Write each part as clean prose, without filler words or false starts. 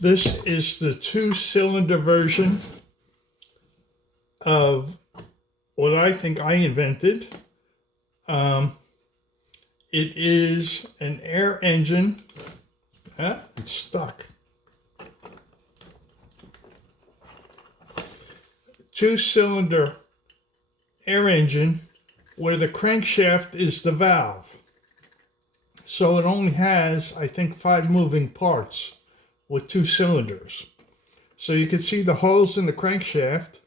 This is the two-cylinder version of what I think I invented. It is an air engine. It's stuck. Two-cylinder air engine where the crankshaft is the valve. So it only has, I think, 5 moving parts with 2 cylinders. So you can see the holes in the crankshaft,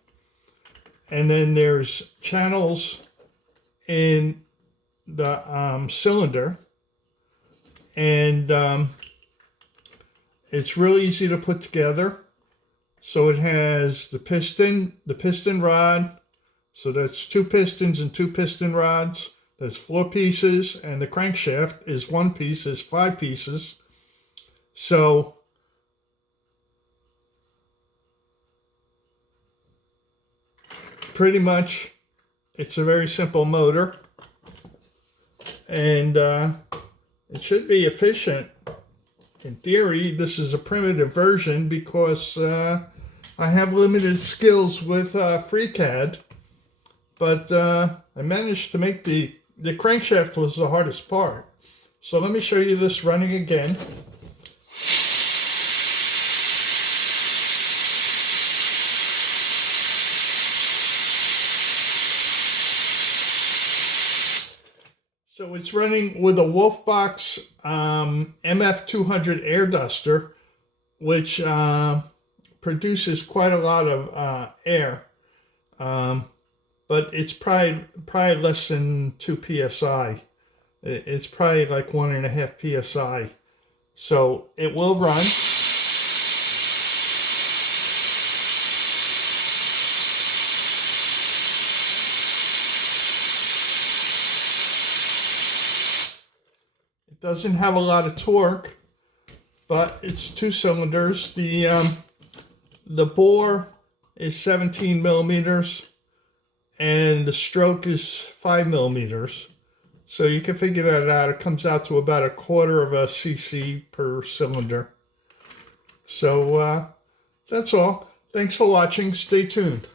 and then there's channels in the cylinder, and it's really easy to put together. So it has the piston rod, so that's 2 pistons and 2 piston rods. There's 4 pieces, and the crankshaft is 1 piece, is 5 pieces. So pretty much it's a very simple motor, and it should be efficient. In theory, this is a primitive version because I have limited skills with FreeCAD, but I managed to make the crankshaft was the hardest part. So let me show you this running again. So it's running with a Wolfbox MF200 air duster, which produces quite a lot of air, but it's probably less than 2 psi. It's probably like 1.5 psi. So it will run. It doesn't have a lot of torque, but it's 2 cylinders. The bore is 17 millimeters, and the stroke is 5 millimeters. So you can figure that out. It comes out to about 1/4 of a cc per cylinder. So that's all. Thanks for watching. Stay tuned.